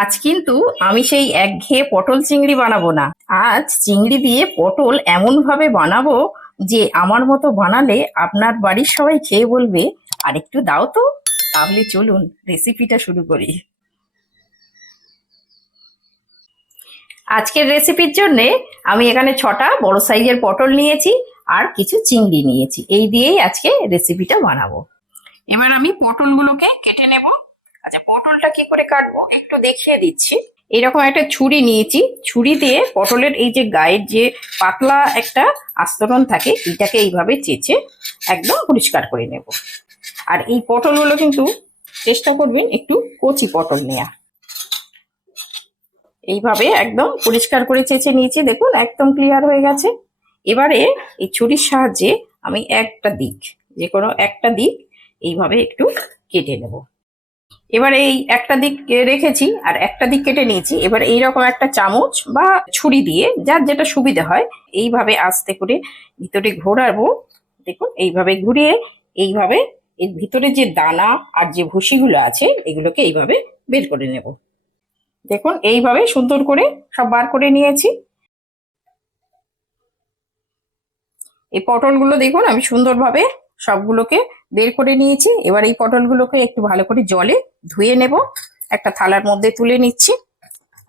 আজ কিন্তু আমি সেই একঘেয়ে পটল চিংড়ি বানাবো না। আজ চিংড়ি দিয়ে পটল এমন ভাবে বানাবো যে আমার মতো বানালে আপনার বাড়ির সবাই খেয়ে বলবে আর একটু দাও তো। তাহলে চলুন রেসিপিটা শুরু করি। আজকের রেসিপির জন্য আমি এখানে 6টা বড় সাইজের পটল নিয়েছি আর কিছু চিংড়ি নিয়েছি। এই দিয়েই আজকে রেসিপিটা বানাবো। এবার আমি পটলগুলোকে কেটে নেব। আচ্ছা, পটলটা কি করে কাটবো একটু দেখিয়ে দিচ্ছি। এরকম একটা ছুরি নিয়েছি, ছুরি দিয়ে পটলের এই যে গায়ের যে পাতলা একটা আস্তরণ থাকে এটাকে এইভাবে চেঁচে একদম পরিষ্কার করে নেব। আর এই পটলগুলো কিন্তু চেষ্টা করবেন একটু কচি পটল নেওয়া। এইভাবে একদম পরিষ্কার করে চেঁচে নিয়েছি, দেখুন একদম ক্লিয়ার হয়ে গেছে। এবারে এই ছুরির সাহায্যে আমি একটা দিক, যে কোনো একটা দিক এইভাবে একটু কেটে নেব। এবার এই একটা দিক রেখেছি আর একটা দিক কেটে নিয়েছি। এবার এইরকম একটা চামচ বা ছুরি দিয়ে যার যেটা সুবিধা হয় এইভাবে আস্তে করে ভিতরে ঘোরাবো। দেখুন এইভাবে ঘুরিয়ে এইভাবে এর ভিতরে যে দানা আর যে ভুসিগুলো আছে এগুলোকে এইভাবে বের করে নেব। দেখুন এইভাবে সুন্দর করে সব বার করে নিয়েছি। এই পটলগুলো দেখুন আমি সুন্দরভাবে সবগুলোকে বের করে নিয়েছি। এবার এই পটলগুলোকে একটু ভালো করে জলে ধুয়ে নেব, একটা থালার মধ্যে তুলে নিচ্ছি।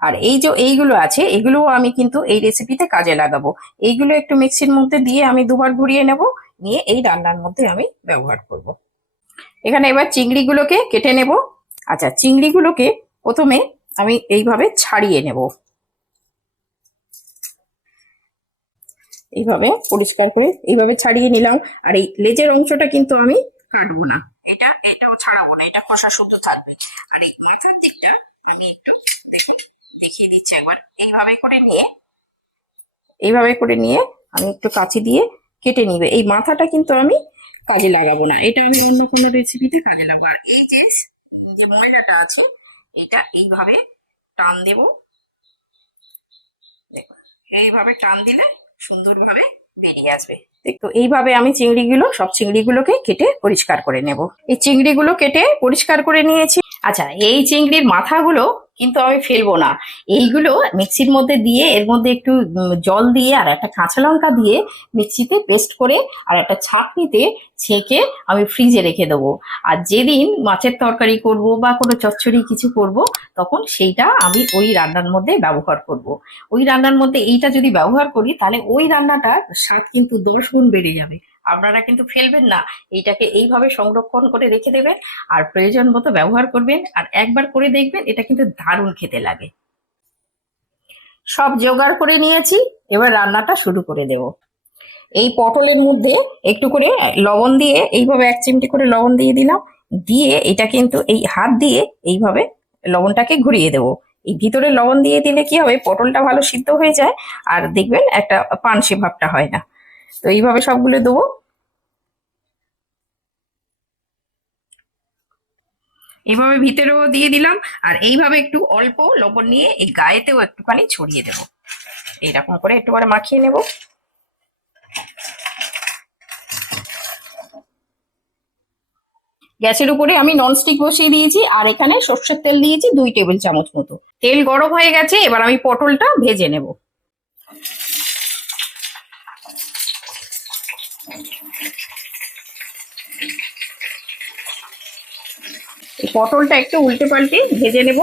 আর এই যে এইগুলো আছে এগুলো আমি কিন্তু এই রেসিপিতে কাজে লাগাবো। এইগুলো একটু মিক্সির মধ্যে দিয়ে আমি দুবার ঘুরিয়ে নেব, নিয়ে এই রান্নার মধ্যে আমি ব্যবহার করব। এখানে এবার চিংড়িগুলোকে কেটে নেব। আচ্ছা, চিংড়িগুলোকে প্রথমে আমি এইভাবে ছাড়িয়ে নেব, এইভাবে পরিষ্কার করে এইভাবে ছাড়িয়ে নিলাম। আর এই লেজের অংশটা কিন্তু আমি কাটবো না, এটাও ছাড়াবো না, এটা কষা শুদ্ধ থাকবে। আর এই মাথার দিকটা আমি একটু দেখুন দেখিয়ে দিচ্ছি একবার। এইভাবে করে নিয়ে আমি একটু কাঁচি দিয়ে কেটে নিবে। এই মাথাটা কিন্তু আমি কাজে লাগাবো না, এটা আমি অন্য কোনো রেসিপিতে কাজে লাগাবো। আর এই যে যে ময়লাটা আছে এটা এইভাবে টান দেব। দেখুন এইভাবে টান দিলে সুন্দরভাবে বেরিয়ে আসবে। তো এইভাবে আমি সব চিংড়িগুলোকে কেটে পরিষ্কার করে নেব। এই চিংড়িগুলো কেটে পরিষ্কার করে নিয়েছি। আচ্ছা, এই চিংড়ির মাথাগুলো কিন্তু আমি ফেলবো না। এইগুলো মিক্সির মধ্যে দিয়ে এর মধ্যে একটু জল দিয়ে আর একটা কাঁচা লঙ্কা দিয়ে মিক্সিতে পেস্ট করে আর একটা ছাঁকনিতে ছেঁকে আমি ফ্রিজে রেখে দেবো। আর যেদিন মাছের তরকারি করব বা কোনো চচ্চড়ি কিছু করব তখন সেইটা আমি ওই রান্নার মধ্যে ব্যবহার করব। ওই রান্নার মধ্যে এইটা যদি ব্যবহার করি তাহলে ওই রান্নাটার স্বাদ কিন্তু 10 গুণ বেড়ে যাবে। আপনারা কিন্তু ফেলবেন না, এইটাকে এইভাবে সংরক্ষণ করে রেখে দেবেন আর প্রয়োজন মতো ব্যবহার করবেন। আর একবার করে দেখবেন, এটা কিন্তু দারুণ খেতে লাগে। সব জোগাড় করে নিয়েছি, এবার রান্নাটা শুরু করে দেব। এই পটলের মধ্যে একটু করে লবণ দিয়ে এইভাবে 1 চিমটি করে লবণ দিয়ে দিলাম। দিয়ে এটা কিন্তু এই হাত দিয়ে এইভাবে লবণটাকে ঘুরিয়ে দেবো। এই ভিতরে লবণ দিয়ে দিলে কি হবে, পটলটা ভালো সিদ্ধ হয়ে যায় আর দেখবেন একটা পানসে ভাবটা হয় না। তো এইভাবে সবগুলো দেবো। এইভাবে ভিতরেও দিয়ে দিলাম। আর এইভাবে একটু অল্প লবণ নিয়ে এই গায়েতেও একটুখানি ছড়িয়ে দেবো। এইরকম করে একটু করে মাখিয়ে নেব। গ্যাসের উপরে আমি ননস্টিক বসিয়ে দিয়েছি আর এখানে সর্ষের তেল দিয়েছি 2 টেবিল চামচ মতো। তেল গরম হয়ে গেছে, এবার আমি পটলটা ভেজে নেব। এই পটলটা একটু উল্টে পাল্টে ভেজে নেব।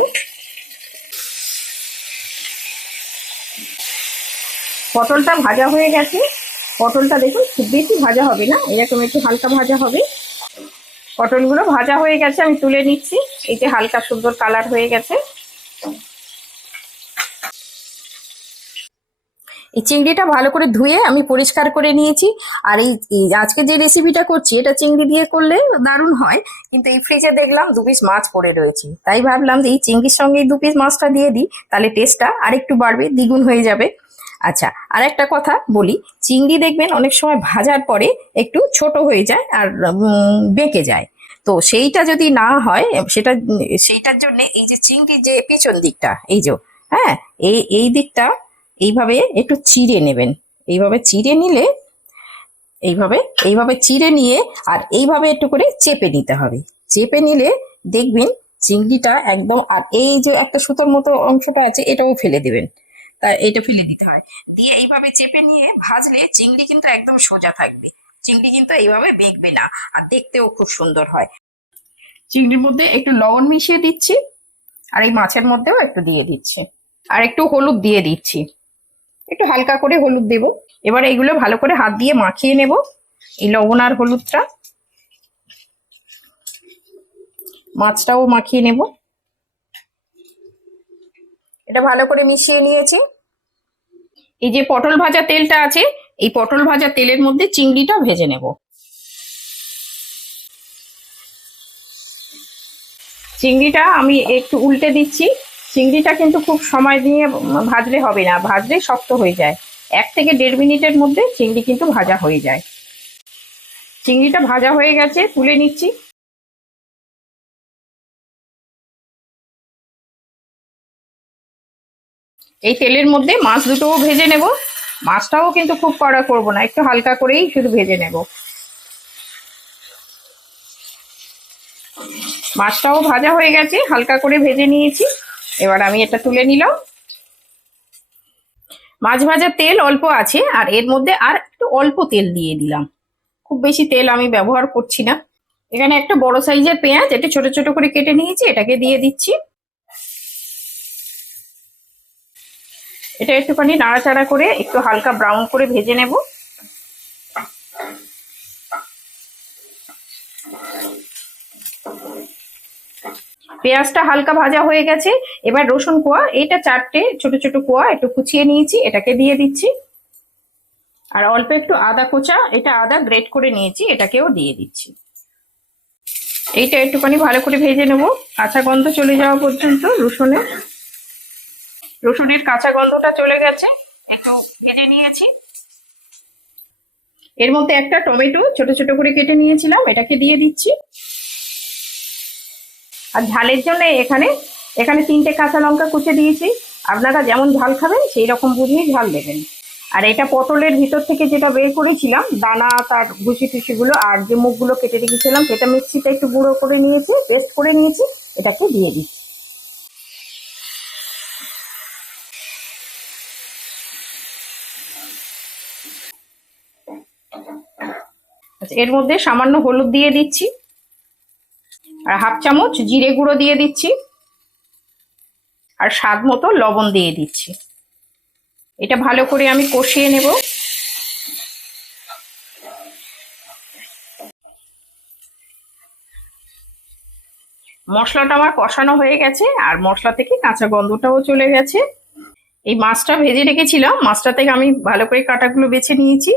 পটলটা ভাজা হয়ে গেছে। পটলটা দেখুন খুব বেশি ভাজা হবে না, এরকম একটু হালকা ভাজা হবে। পটলগুলো ভাজা হয়ে গেছে, আমি তুলে নিচ্ছি। এই যে হালকা সুন্দর কালার হয়ে গেছে। এই চিংড়িটা ভালো করে ধুয়ে আমি পরিষ্কার করে নিয়েছি। আর এই আজকে যে রেসিপিটা করছি এটা চিংড়ি দিয়ে করলে দারুণ হয়, কিন্তু এই ফ্রিজে দেখলাম 2 পিস মাছ পড়ে রয়েছে, তাই ভাবলাম যে এই চিংড়ির সঙ্গে 2 পিস মাছটা দিয়ে দিই, তাহলে টেস্টটা আরেকটু বাড়বে, দ্বিগুণ হয়ে যাবে। আচ্ছা, আর একটা কথা বলি, চিংড়ি দেখবেন অনেক সময় ভাজার পরে একটু ছোট হয়ে যায় আর বেঁকে যায়। তো সেইটা যদি না হয় সেইটার জন্য এই যে চিংড়ির যে পেছন দিকটা এই যে, হ্যাঁ, এই দিকটা এইভাবে একটু চিড়ে নেবেন। এইভাবে চিড়ে নিলে এইভাবে এইভাবে চিড়ে নিয়ে আর এইভাবে একটু করে চেপে নিতে হবে। চেপে নিলে দেখবেন চিংড়িটা একদম, আর এই যে একটা সুতোর মতো অংশটা আছে এটাও ফেলে দেবেন, তা এটা ফেলে দিতে হয়। দিয়ে এইভাবে চেপে নিয়ে ভাজলে চিংড়ি কিন্তু একদম সোজা থাকবে, চিংড়ি কিন্তু এইভাবে বেঁকবে না, আর দেখতেও খুব সুন্দর হয়। চিংড়ির মধ্যে একটু লবণ মিশিয়ে দিচ্ছি, আর এই মাছের মধ্যেও একটু দিয়ে দিচ্ছি, আর একটু হলুদ দিয়ে দিচ্ছি, একটু হালকা করে হলুদ দেব। এবার এইগুলো ভালো করে হাত দিয়ে মাখিয়ে নেব, এই লবণ আর হলুদটা। মাছটাও মাখিয়ে নেব, এটা ভালো করে মিশিয়ে নিয়েছি। এই যে পটল ভাজা তেলটা আছে, এই পটল ভাজা তেলের মধ্যে চিংড়িটা ভেজে নেব। চিংড়িটা আমি একটু উল্টে দিচ্ছি। চিংড়িটা কিন্তু খুব সময় দিয়ে ভাজলে হবে না, ভাজলে শক্ত হয়ে যায়। 1 থেকে 1.5 মিনিটের মধ্যে চিংড়ি কিন্তু ভাজা হয়ে যায়। চিংড়িটা ভাজা হয়ে গেছে, তুলে নিচ্ছি। এই তেলের মধ্যে মাছ দুটোও ভেজে নেব। মাছটাও কিন্তু খুব কড়া করব না, একটু হালকা করেই শুধু ভেজে নেব। মাছটাও ভাজা হয়ে গেছে, হালকা করে ভেজে নিয়েছি। এবার আমি এটা তুলে নিলাম। মাছ ভাজার তেল অল্প আছে, আর এর মধ্যে আর একটু অল্প তেল দিয়ে দিলাম, খুব বেশি তেল আমি ব্যবহার করছি না। এখানে একটা বড় সাইজের পেঁয়াজ এটা ছোট ছোট করে কেটে নিয়েছি, এটাকে দিয়ে দিচ্ছি। এটা একটুখানি নাড়াচাড়া করে একটু হালকা ব্রাউন করে ভেজে নেব। পেঁয়াজটা হালকা ভাজা হয়ে গেছে। এবার রসুন কোয়া, এটা 4টে ছোট ছোট কোয়া একটু কুচিয়ে নিয়েছি, এটাকে দিয়ে দিচ্ছি। আর অল্প একটু আদা কোচা, এটা আদা গ্রেট করে নিয়েছি, এটাকেও দিয়ে দিচ্ছি। এইটা একটুখানি ভালো করে ভেজে নেব, কাঁচা গন্ধ চলে যাওয়া পর্যন্ত। রসুনের কাঁচা গন্ধটা চলে গেছে, একটু ভেজে নিয়েছি। এর মধ্যে একটা টমেটো ছোট ছোট করে কেটে নিয়েছিলাম, এটাকে দিয়ে দিচ্ছি। আর ঝালের জন্য এখানে এখানে 3টে কাঁচা লঙ্কা কুচে দিয়েছি। আপনারা যেমন ঝাল খাবেন সেই রকম বুঝেই ঝাল দেবেন। আর এটা পটলের ভিতর থেকে যেটা বের করেছিলাম দানা, তার ভুসি টুসিগুলো আর যে মুখগুলো কেটে রেখেছিলাম, সেটা মিক্সিতে একটু গুঁড়ো করে নিয়েছি, পেস্ট করে নিয়েছি, এটাকে দিয়ে দিচ্ছি। আচ্ছা, এর মধ্যে সামান্য হলুদ দিয়ে দিচ্ছি, আর 1/2 চামচ জিরে গুঁড়ো দিয়ে দিচ্ছি, আর স্বাদ মতো লবণ দিয়ে দিচ্ছি। এটা ভালো করে আমি কষিয়ে নেব। মশলাটা আমার কষানো হয়ে গেছে, আর মশলা থেকে কাঁচা গন্ধটাও চলে গেছে। এই মাছটা ভেজে রেখেছিলাম, মাছটা থেকে আমি ভালো করে কাঁটাগুলো বেছে নিয়েছি,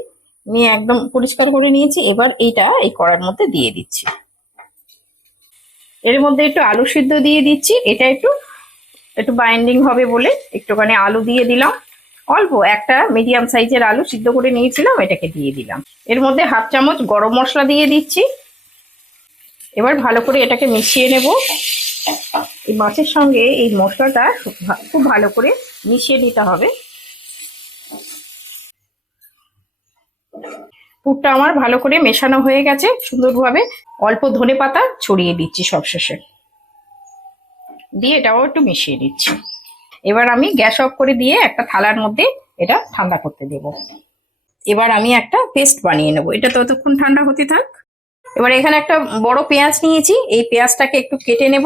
নিয়ে একদম পরিষ্কার করে নিয়েছি। এবার এইটা এই কড়ার মধ্যে দিয়ে দিচ্ছি। এর মধ্যে একটু আলু সিদ্ধ দিয়ে দিচ্ছি, এটা একটু একটু বাইন্ডিং হবে বলে একটুখানি আলু দিয়ে দিলাম। অল্প একটা মিডিয়াম সাইজের আলু সিদ্ধ করে নিয়েছিলাম, এটাকে দিয়ে দিলাম। এর মধ্যে 1/2 চামচ গরম মশলা দিয়ে দিচ্ছি। এবার ভালো করে এটাকে মিশিয়ে নেব। এই মাছের সঙ্গে এই মশলাটা খুব ভালো করে মিশিয়ে নিতে হবে। পুরটা আমার ভালো করে মেশানো হয়ে গেছে সুন্দরভাবে। অল্প ধনেপাতা ছড়িয়ে দিচ্ছি সবশেষে, দিয়ে এটাও একটু মিশিয়ে দিচ্ছি। এবার আমি গ্যাস অফ করে দিয়ে একটা থালার মধ্যে এটা ঠান্ডা করতে দেব। এবার আমি একটা পেস্ট বানিয়ে নেব, এটা ততক্ষণ ঠান্ডা হতে থাক। এবার এখানে একটা বড় পেঁয়াজ নিয়েছি, এই পেঁয়াজটাকে একটু কেটে নেব,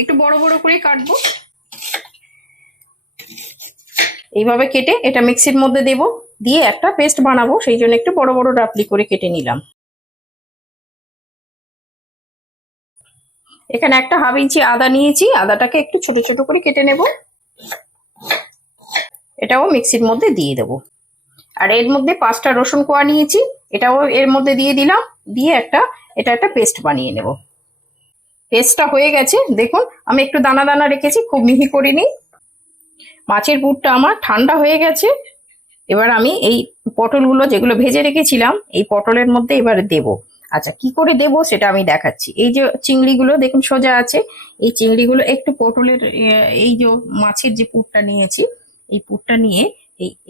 একটু বড় বড় করে কাটবো। এইভাবে কেটে এটা মিক্সির মধ্যে দেব, দিয়ে একটা পেস্ট বানাবো, সেই জন্য একটু বড় বড় ডাবলি করে কেটে নিলাম। এখানে একটা 1/2 ইঞ্চি আদা নিয়েছি, আদাটাকে একটু ছোট ছোট করে কেটে নেব, এটাও মিক্সির মধ্যে দিয়ে দেব। আর এর মধ্যে 5টা রসুন কোয়া নিয়েছি, এটাও এর মধ্যে দিয়ে দিলাম, দিয়ে এটা একটা পেস্ট বানিয়ে নেব। পেস্টটা হয়ে গেছে, দেখুন আমি একটু দানা দানা রেখেছি, খুব মিহি করিনি। মাছের পুরটা আমার ঠান্ডা হয়ে গেছে। এবার আমি এই পটলগুলো যেগুলো ভেজে রেখেছিলাম এই পটলের মধ্যে এবার দেব। আচ্ছা, কি করে দেব সেটা আমি দেখাচ্ছি। এই যে চিংড়িগুলো দেখুন সোজা আছে, এই চিংড়িগুলো একটু পটলের এই যে মাছের যে পুরটা নিয়েছি, এই পুরটা নিয়ে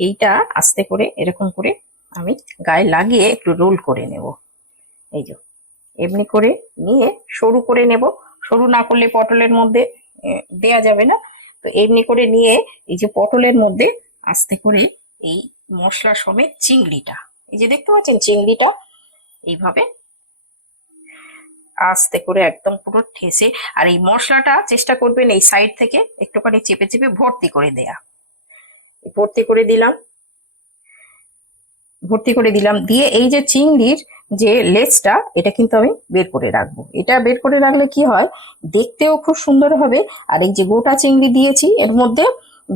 এইটা আস্তে করে এরকম করে আমি গায়ে লাগিয়ে একটু রোল করে নেব। এই যে এমনি করে নিয়ে সরু করে নেব। সরু না করলে পটলের মধ্যে দেয়া যাবে না। তো এমনি করে নিয়ে এই যে পটলের মধ্যে আস্তে করে এই মশলা সমেত চিংড়িটা, এই যে দেখতে পাচ্ছেন চিংড়িটা, এইভাবে আস্তে করে একদম পুরো ঠেসে, আর এই মশলাটা চেষ্টা করবেন এই সাইড থেকে একটুখানি চেপে চেপে ভর্তি করে দেয়া। ভর্তি করে দিলাম, ভর্তি করে দিলাম দিয়ে এই যে চিংড়ির যে লেজটা, এটা কিন্তু আমি বের করে রাখবো। এটা বের করে রাখলে কি হয়, দেখতেও খুব সুন্দর হবে। আর এই যে গোটা চিংড়ি দিয়েছি এর মধ্যে,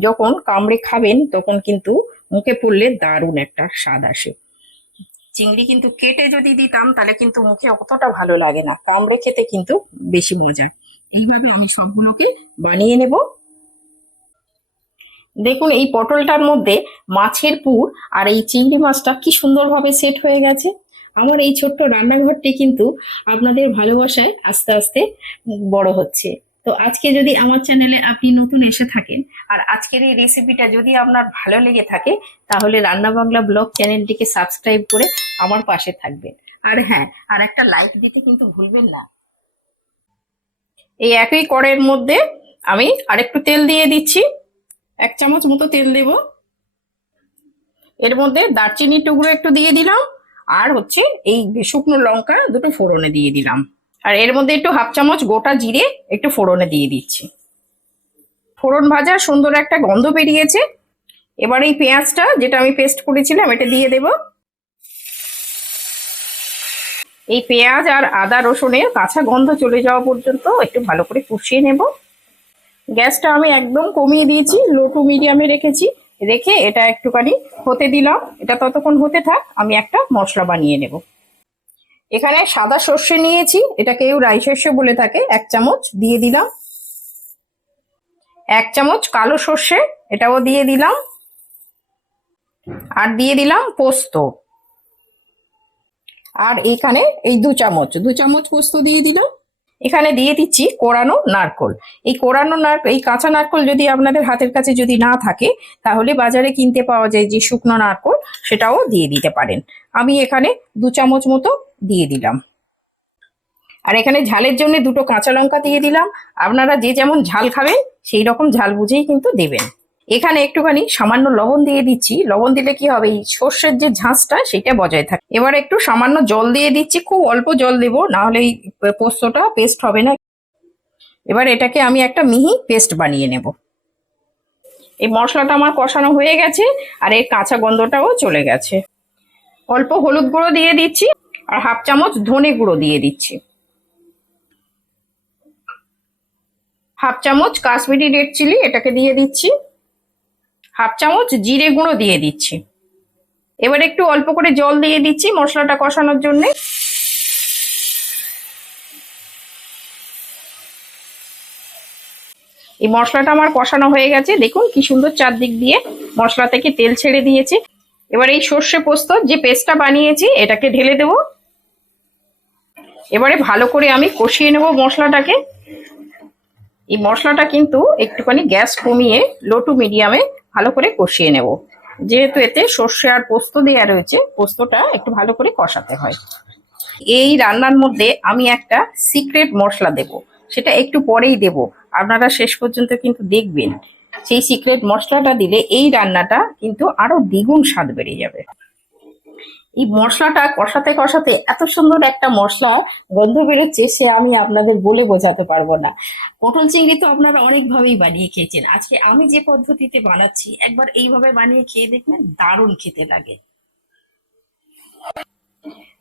যখন কামড়ে খাবেন তখন কিন্তু মুখে পড়লে দারুণ একটা স্বাদ আসে। চিংড়ি কিন্তু কেটে যদি দিতাম তাহলে কিন্তু মুখে অতটা ভালো লাগে না, কামড়ে খেতে কিন্তু বেশি মজা। এইভাবে আমি সবগুলোকে বানিয়ে নেব। দেখুন এই পটলটার মধ্যে মাছের পুর আর এই চিংড়ি মাছটা কি সুন্দরভাবে সেট হয়ে গেছে। আমার এই ছোট্ট রান্নাঘরটি কিন্তু আপনাদের ভালোবাসায় আস্তে আস্তে বড় হচ্ছে। তো আজকে যদি আমার চ্যানেলে আপনি নতুন এসে থাকেন আর আজকের এই রেসিপিটা যদি আপনার ভালো লেগে থাকে, তাহলে রান্না বাংলা ব্লগ চ্যানেলটিকে সাবস্ক্রাইব করে আমার পাশে থাকবেন। আর হ্যাঁ, আর একটা লাইক দিতে কিন্তু ভুলবেন না। এই একই কড়াইয়ের মধ্যে আমি আরেকটু তেল দিয়ে দিচ্ছি, 1 চামচ মতো তেল দেব। এর মধ্যে দারচিনি টুকরো একটু দিয়ে দিলাম, আর হচ্ছে এই শুকনো লঙ্কা দুটো ফোড়নে দিয়ে দিলাম। আর এর মধ্যে একটু 1/2 চামচ গোটা জিরে একটু ফোড়নে দিয়ে দিচ্ছি। ফোড়ন ভাজার সুন্দর একটা গন্ধ বেরিয়েছে। এবার এই পেঁয়াজটা যেটা আমি পেস্ট করেছিলাম এটা দিয়ে দেব। এই পেঁয়াজ আর আদা রসুনের কাঁচা গন্ধ চলে যাওয়া পর্যন্ত একটু ভালো করে কষিয়ে নেব। গ্যাসটা আমি একদম কমিয়ে দিয়েছি, লো টু মিডিয়ামে রেখেছি। রেখে এটা একটুখানি হতে দিলাম। এটা ততক্ষণ হতে থাক, আমি একটা মশলা বানিয়ে নেব। এখানে সাদা সর্ষে নিয়েছি, এটা কেউ রাই সর্ষে বলে থাকে, 1 চামচ দিয়ে দিলাম। 1 চামচ কালো সর্ষে, এটাও দিয়ে দিলাম। আর দিয়ে দিলাম পোস্ত। আর এখানে এই 2 চামচ পোস্ত দিয়ে দিলাম। এখানে দিয়ে দিচ্ছি কোরানো নারকোল। এই কোরানো নারকোল, এই কাঁচা নারকোল যদি আপনাদের হাতের কাছে যদি না থাকে, তাহলে বাজারে কিনতে পাওয়া যায় যে শুকনো নারকোল, সেটাও দিয়ে দিতে পারেন। আমি এখানে 2 চামচ মতো দিয়ে দিলাম। আর এখানে ঝালের জন্য 2টো কাঁচা লঙ্কা দিয়ে দিলাম। আপনারা যে যেমন ঝাল খাবেন সেই রকম ঝাল বুঝেই কিন্তু দেবেন। এখানে একটুখানি সামান্য লবণ দিয়ে দিচ্ছি। লবণ দিলে কি হবে, এই সর্ষের যে ঝাঁসটা সেটা বজায় থাকে। এবার একটু সামান্য জল দিয়ে দিচ্ছি, খুব অল্প জল দেবো, না হলে এই পোস্তটা পেস্ট হবে না। এবার এটাকে আমি একটা মিহি পেস্ট বানিয়ে নেব। এই মশলাটা আমার কষানো হয়ে গেছে, আর এর কাঁচা গন্ধটাও চলে গেছে। অল্প হলুদ গুঁড়ো দিয়ে দিচ্ছি, আর 1/2 চামচ ধনে গুঁড়ো দিয়ে দিচ্ছি। 1/2 চামচ কাশ্মীরি রেড চিলি এটাকে দিয়ে দিচ্ছি। 1/2 চামচ জিরে গুঁড়ো দিয়ে দিচ্ছি। এবার একটু অল্প করে জল দিয়ে দিচ্ছি মশলাটা কষানোর জন্য। এই মশলাটা আমার কষানো হয়ে গেছে, দেখুন কি সুন্দর চারদিক দিয়ে মশলা থেকে তেল ছেড়ে দিয়েছে। এবার এই সর্ষে পোস্ত যে পেস্টটা বানিয়েছি এটাকে ঢেলে দেব। এবারে ভালো করে আমি কষিয়ে নেব মশলাটাকে। এই মশলাটা কিন্তু একটুখানি গ্যাস কমিয়ে লো টু মিডিয়ামে ভালো করে কষিয়ে নেব, যেহেতু এতে সর্ষে আর পোস্ত দেওয়া রয়েছে, পোস্তটা একটু ভালো করে কষাতে হয়। এই রান্নার মধ্যে আমি একটা সিক্রেট মশলা দেব, সেটা একটু পরেই দেব, আপনারা শেষ পর্যন্ত কিন্তু দেখবেন। সেই সিক্রেট মশলাটা দিলে এই রান্নাটা কিন্তু আরো দ্বিগুণ স্বাদ বেড়ে যাবে। এই মশলাটা কষাতে কষাতে এত সুন্দর একটা মশলা গন্ধ বেরোচ্ছে, সে আমি আপনাদের বলে বোঝাতে পারবো না। পটল চিংড়ি তো আপনারা অনেকভাবেই বানিয়ে খেয়েছেন, আজকে আমি যে পদ্ধতিতে বানাচ্ছি একবার এইভাবে বানিয়ে খেয়ে দেখবেন, দারুণ খেতে লাগে।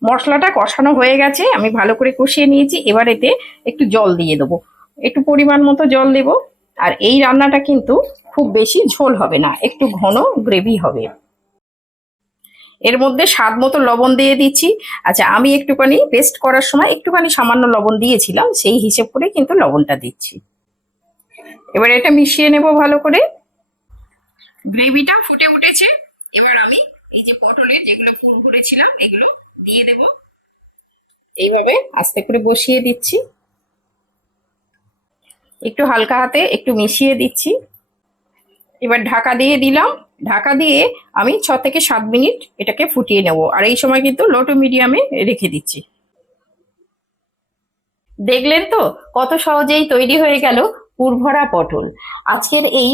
মশলাটা কষানো হয়ে গেছে, আমি ভালো করে কষিয়ে নিয়েছি। এবার এতে একটু জল দিয়ে দেবো, একটু পরিমাণ মতো জল দেব। আর এই রান্নাটা কিন্তু খুব বেশি ঝোল হবে না, একটু ঘন গ্রেভি হবে। এর মধ্যে স্বাদ মতো লবণ দিয়ে দিচ্ছি। আচ্ছা, আমি একটুখানি পেস্ট করার সময় একটুখানি সামান্য লবণ দিয়েছিলাম, সেই হিসেব করে কিন্তু লবণটা দিচ্ছি। এবার এটা মিশিয়ে নেব ভালো করে। গ্রেভিটা ফুটে উঠেছে, এবার আমি এই যে পটলের যেগুলো পুর ভরেছিলাম এগুলো দিয়ে দেব। এইভাবে আস্তে করে বসিয়ে দিচ্ছি, একটু হালকা হাতে একটু মিশিয়ে দিচ্ছি। এবার ঢাকা দিয়ে দিলাম। ঢাকা দিয়ে আমি 6 থেকে 7 মিনিট এটাকে ফুটিয়ে নেব। আর এই সময় কিন্তু লো টু মিডিয়ামে রেখে দিচ্ছি। দেখলেন তো কত সহজেই তৈরি হয়ে গেল পুরভরা পটল। আজকের এই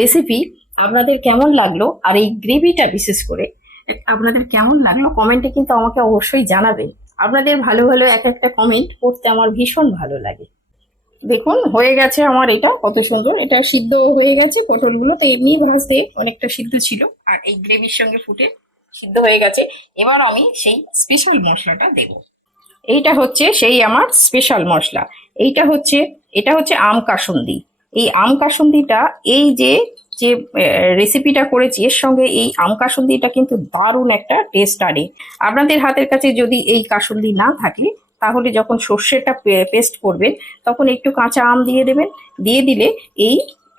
রেসিপি আপনাদের কেমন লাগলো, আর এই গ্রেভিটা বিশেষ করে আপনাদের কেমন লাগলো কমেন্টে কিন্তু আমাকে অবশ্যই জানাবেন। আপনাদের ভালো ভালো এক একটা কমেন্ট পড়তে আমার ভীষণ ভালো লাগে। দেখুন হয়ে গেছে আমার, এটা কত সুন্দর, এটা সিদ্ধ হয়ে গেছে। পটলগুলো তো এমনি ভাজতে অনেকটা সিদ্ধ ছিল, আর এই গ্রেভির সঙ্গে ফুটে সিদ্ধ হয়ে গেছে। এবার আমি সেই স্পেশাল মশলাটা দেব। এইটা হচ্ছে সেই আমার স্পেশাল মশলা। এটা হচ্ছে আম কাসুন্দি। এই আম কাসুন্দিটা, এই যে যে রেসিপিটা করেছি এর সঙ্গে এই আম কাসুন্দিটা কিন্তু দারুণ একটা টেস্ট আনে। আপনাদের হাতের কাছে যদি এই কাসুন্দি না থাকে, তাহলে যখন সর্ষেটা পেস্ট করবেন তখন একটু কাঁচা আম দিয়ে দেবেন। দিয়ে দিলে এই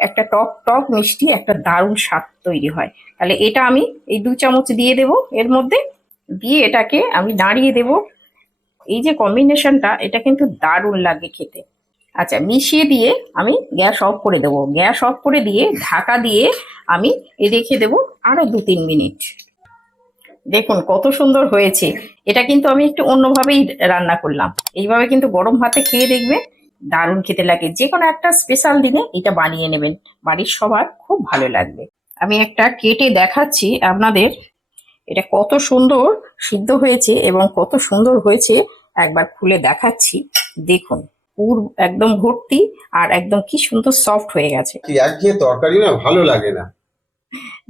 একটা টক টক মিষ্টি একটা দারুণ স্বাদ তৈরি হয়। তাহলে এটা আমি এই 2 চামচ দিয়ে দেব এর মধ্যে। দিয়ে এটাকে আমি নাড়িয়ে দেব। এই যে কম্বিনেশনটা, এটা কিন্তু দারুণ লাগে খেতে। আচ্ছা, মিশিয়ে দিয়ে আমি গ্যাস অফ করে দেবো। গ্যাস অফ করে দিয়ে ঢাকা দিয়ে আমি রেখে দেবো আরো 2-3 মিনিট। দেখুন কত সুন্দর হয়েছে। এটা কিন্তু আমি একটু অন্যভাবেই রান্না করলাম। এইভাবে কিন্তু গরম ভাতে খেয়ে দেখবে, দারুণ খেতে লাগে। যে কোনো একটা স্পেশাল দিনে এটা বানিয়ে নেবেন, বাড়ির সবার খুব ভালো লাগবে। আমি একটা কেটে দেখাচ্ছি আপনাদের, এটা কত সুন্দর সিদ্ধ হয়েছে এবং কত সুন্দর হয়েছে একবার খুলে দেখাচ্ছি। দেখুন পুর একদম ভর্তি, আর একদম কি সুন্দর সফট হয়ে গেছে। কি একঘেয়ে তরকারি না ভালো লাগে না।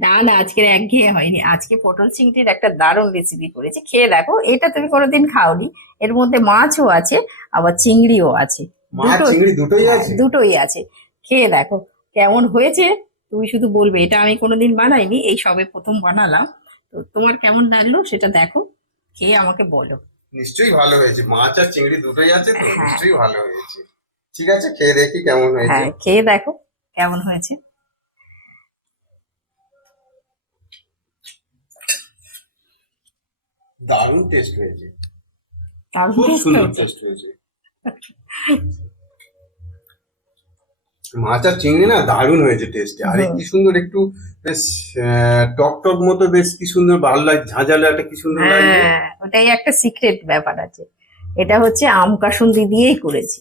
না না, আজকের একঘেয়ে হয়নি। আজকে পটল চিংড়ির একটা দারুণ রেসিপি করেছি, খেয়ে দেখো। এটা তুমি কোনোদিন খাওনি। এর মধ্যে মাছও আছে, আবার চিংড়িও আছে। মাছ চিংড়ি দুটোই হ্যাঁ, আছে। দুটোই আছে। খেয়ে দেখো কেমন হয়েছে। তুমি শুধু বলবে এটা আমি কোনোদিন বানাইনি, এই সবে প্রথম বানালাম। তো তোমার কেমন লাগলো সেটা দেখো, খেয়ে আমাকে বলো। নিশ্চয়ই ভালো হয়েছে, মাছ আর চিংড়ি দুটোই আছে তো হ্যাঁ নিশ্চয়ই ভালো হয়েছে। ঠিক আছে, খেয়ে দেখি কেমন হয়েছে। হ্যাঁ, খেয়ে দেখো কেমন হয়েছে। দারুণ টেস্ট হয়েছে, দারুণ খুব টেস্ট সুন্দর হয়েছে। টেস্ট হয়েছে। মাছ আর চিংড়ি না দারুণ হয়েছে টেস্টে। আর হুম। কি সুন্দর একটু বেশ টক টক মতো, বেশ কি সুন্দর ভালো লাগে, ঝাঁঝালো একটা কি সুন্দর লাগছে। হ্যাঁ, ওটাই একটা সিক্রেট ব্যাপার আছে। এটা হচ্ছে আম কাসুন্দি দিয়েই করেছি।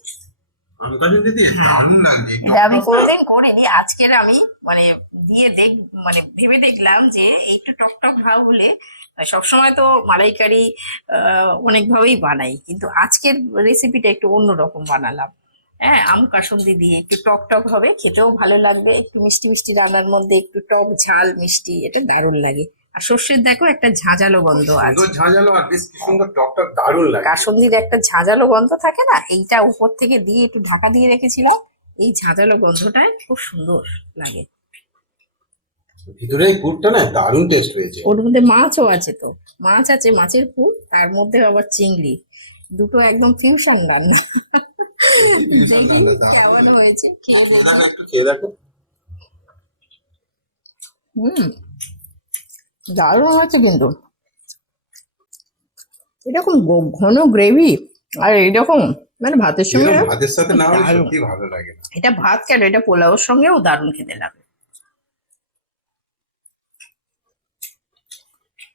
আমি কাছে দিদি দারুণ লাগছে এটা আমি টক টকটা। কোনোদিন করিনি, আজকের আমি মানে দিয়ে মানে ভেবে দেখলাম যে একটু টক টক ভাব হলে। সবসময় তো মালাইকারি অনেক ভাবেই বানাই, কিন্তু আজকের রেসিপিটা একটু অন্যরকম বানালাম। হ্যাঁ, আম কাসুন্দি দিয়ে একটু টক টক হবে, খেতেও ভালো লাগবে। একটু মিষ্টি মিষ্টি রান্নার মধ্যে একটু টক ঝাল মিষ্টি, এটা দারুণ লাগে। আর সর্ষের দেখো একটা ঝাঁঝালো গন্ধ আছে। সুন্দর ঝাঁঝালো আর বেশ কি সুন্দর টক টক দারুণ লাগে। কাসুন্দির একটা ঝাঁঝালো গন্ধ থাকে না, এইটা উপর থেকে দিয়ে একটু ঢাকা দিয়ে রেখেছিলাম। এই ঝাঁঝালো গন্ধটাই খুব সুন্দর লাগে। ভিতরে এই পুরটা না দারুণ টেস্ট হয়েছে। ওর মধ্যে মাছও আছে তো, মাছ আছে, মাছের পুর, তার মধ্যে আবার চিংড়ি, দুটো একদম ফিউশন রান্না। দেখি কেমন হয়েছে, খেয়ে দেখি। একটু খেয়ে দেখো। হুম, দারুণ হয়েছে কিন্তু। এরকম ঘন গ্রেভি, আর এরকম মানে ভাতের সঙ্গে এরকম ভাতের সাথে না হলে দারুণ। সত্যি ভালো লাগে না। এটা ভাত কেন, এটা পোলাওর সঙ্গেও দারুণ খেতে লাগে।